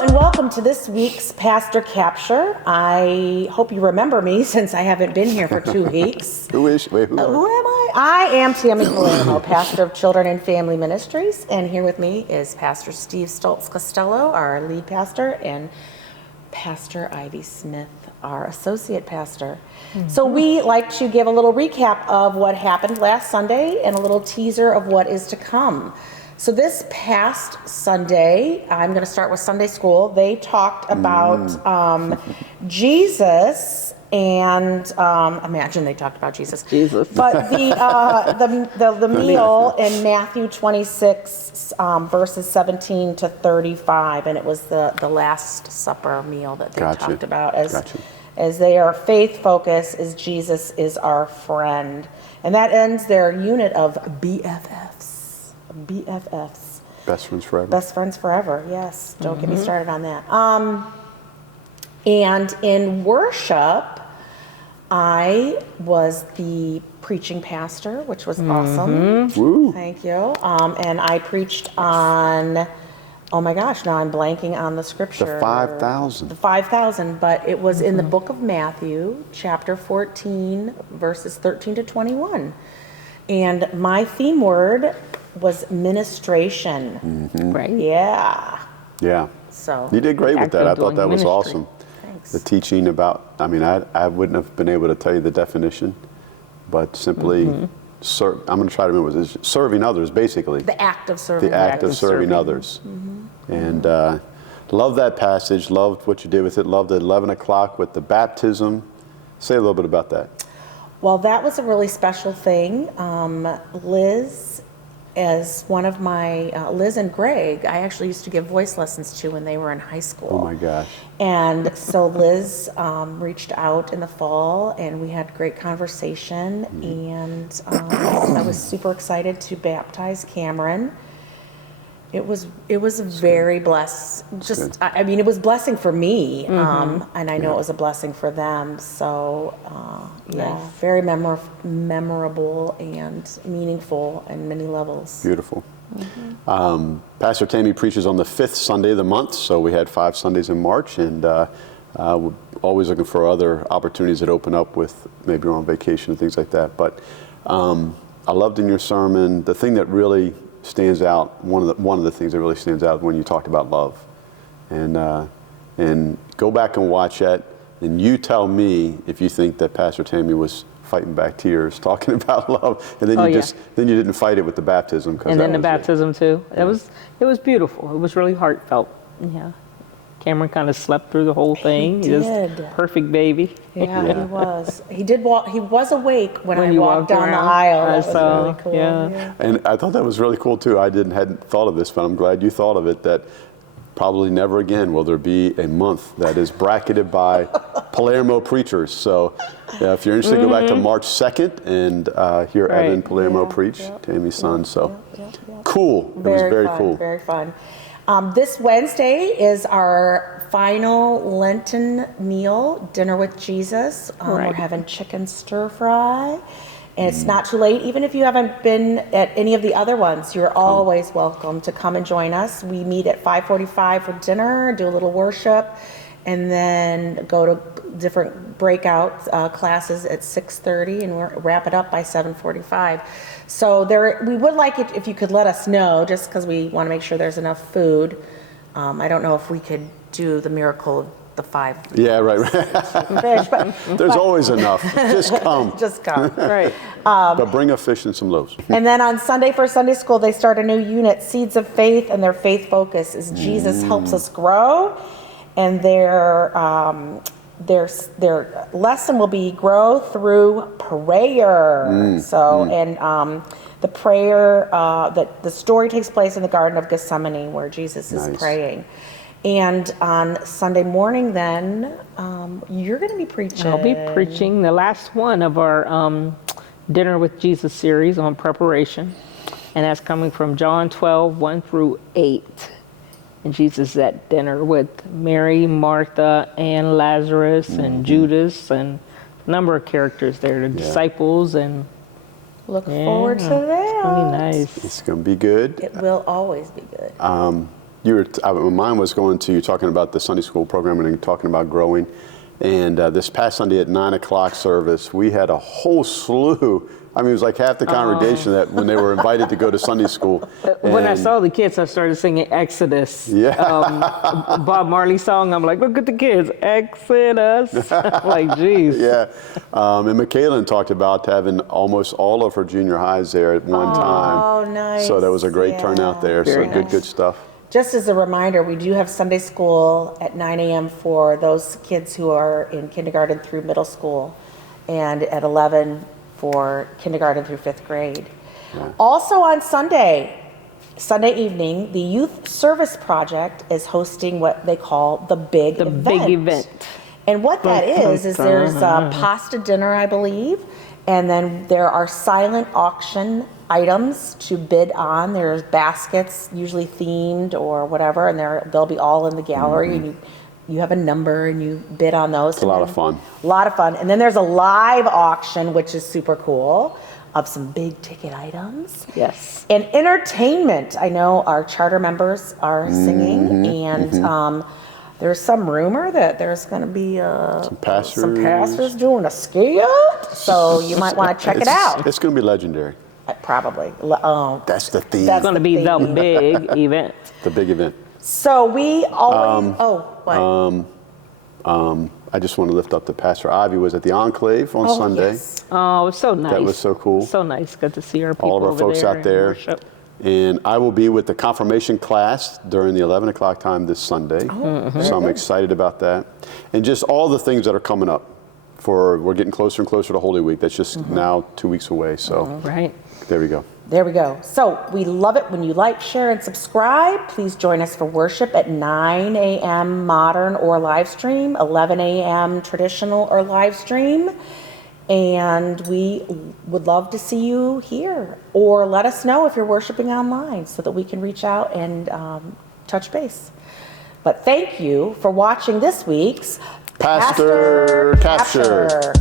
And welcome to this week's Pastor Capture. I hope you remember me since I haven't been here for 2 weeks. Who am I? I am Tammy Palermo, pastor of Children and Family Ministries, and here with me is Pastor Steve Stoltz-Costello, our lead pastor, and Pastor Ivy Smith, our associate pastor. So we like to give a little recap of what happened last Sunday and a little teaser of what is to come. So this past Sunday, I'm going to start with Sunday school. They talked about Jesus, and imagine they talked about Jesus. But the meal in Matthew 26 verses 17 to 35, and it was the Last Supper meal that they talked about as their faith focus is Jesus is our friend, and that ends their unit of BFFs. Best friends forever. Best friends forever, yes. Don't get me started on that. And in worship, I was the preaching pastor, which was awesome. Woo. Thank you. And I preached on, oh my gosh, now I'm blanking on the scripture. The 5,000. The 5,000, but it was in the book of Matthew, chapter 14, verses 13 to 21. And my theme word was ministration. Right. Yeah. Yeah. So you did great with that. I thought that was ministry. awesome. Thanks. The teaching about, I mean, I wouldn't have been able to tell you the definition, but simply, I'm going to try to remember, it's serving others, basically. The act of serving. The act of serving others. And love that passage, loved what you did with it, loved at 11 o'clock with the baptism. Say a little bit about that. Well, that was a really special thing. Liz, as one of my, Liz and Greg, I actually used to give voice lessons to when they were in high school. Oh my gosh. And so Liz reached out in the fall, and we had great conversation, and I was super excited to baptize Cameron. It was very blessed. I mean, it was blessing for me, and I know it was a blessing for them. So, very memorable and meaningful on many levels. Beautiful. Pastor Tammy preaches on the 5th Sunday of the month, so we had 5 Sundays in March, and we're always looking for other opportunities that open up with maybe we're on vacation and things like that. But I loved in your sermon, the thing that really stands out, one of the things that really stands out when you talked about love. And go back and watch that, and you tell me if you think that Pastor Tammy was fighting back tears talking about love, and then then you didn't fight it with the baptism. And then the baptism too. It was beautiful. It was really heartfelt. Yeah. Cameron kind of slept through the whole thing. He did. Just perfect baby. Yeah, he was. He did walk. He was awake when I walked down the aisle. That was really cool. Yeah. And I thought that was really cool too. I hadn't thought of this, but I'm glad you thought of it. That probably never again will there be a month that is bracketed by Palermo preachers. So, if you're interested, go back to March 2nd and hear Evan Palermo preach, Tammy's son. So, cool. It was very cool. Very fun. This Wednesday is our final Lenten meal, dinner with Jesus. We're having chicken stir fry. And it's not too late. Even if you haven't been at any of the other ones, you're always welcome to come and join us. We meet at 5:45 for dinner, do a little worship, and then go to different breakout classes at 6:30, and we'll wrap it up by 7:45. So we would like it if you could let us know, just because we want to make sure there's enough food. I don't know if we could do the miracle of the 5. Yeah, right. Fish, but There's always enough. Just come. Just come. Right. But bring a fish and some loaves. And then on Sunday for Sunday school, they start a new unit, Seeds of Faith, and their faith focus is Jesus helps us grow. And their lesson will be grow through prayer. The prayer that the story takes place in the Garden of Gethsemane, where Jesus is praying. And on Sunday morning, then you're going to be preaching. I'll be preaching the last one of our Dinner with Jesus series on preparation, and that's coming from John 12:1-8. And Jesus is at dinner with Mary, Martha, and Lazarus, and Judas, and a number of characters there, the disciples, and look forward to that. It's really nice. It's going to be good. It will always be good. Mine was going to, you're talking about the Sunday school program and talking about growing. And this past Sunday at 9 o'clock service, we had a whole slew. I mean, it was like half the congregation that when they were invited to go to Sunday school. When I And- saw the kids, I started singing Exodus. Yeah. Bob Marley song. I'm like, look at the kids, Exodus. I'm like, geez. Yeah. And Michaela talked about having almost all of her junior highs there at one time. Oh, nice. So that was a great Yeah. turnout there. Very So nice. good stuff. Just as a reminder, we do have Sunday school at 9 a.m. for those kids who are in kindergarten through middle school, and at 11 for kindergarten through 5th grade. Also on Sunday evening, the Youth Service Project is hosting what they call the Big Event. Big event. And what that is there's a pasta dinner, I believe, and then there are silent auction items to bid on. There's baskets, usually themed or whatever, and they'll be all in the gallery, and you have a number and you bid on those. It's a lot of fun. A lot of fun. And then there's a live auction, which is super cool, of some big ticket items. Yes. And entertainment. I know our charter members are singing, and there's some rumor that there's going to be some pastors doing a skit. So you might want to check it out. It's going to be legendary. Probably. That's the theme. That's It's going to be the theme. big event. The big event. So we always. What? I just want to lift up that Pastor Ivy was at the Enclave on Sunday. Yes. Oh, it was so nice. That was so cool. So nice. Good to see our people All of our over folks there out and there. worship. And I will be with the confirmation class during the 11 o'clock time this Sunday. So I'm excited about that. And just all the things that are coming up. We're getting closer and closer to Holy Week. That's just now 2 weeks away. So Right. there we go. There we go. So we love it when you like, share, and subscribe. Please join us for worship at 9 a.m. modern or live stream, 11 a.m. traditional or live stream. And we would love to see you here. Or let us know if you're worshiping online so that we can reach out and touch base. But thank you for watching this week's Pastor Capture.